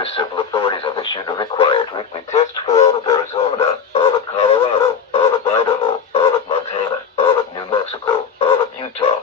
The civil authorities have issued a required weekly test for all of Arizona, all of Colorado, all of Idaho, all of Montana, all of New Mexico, all of Utah,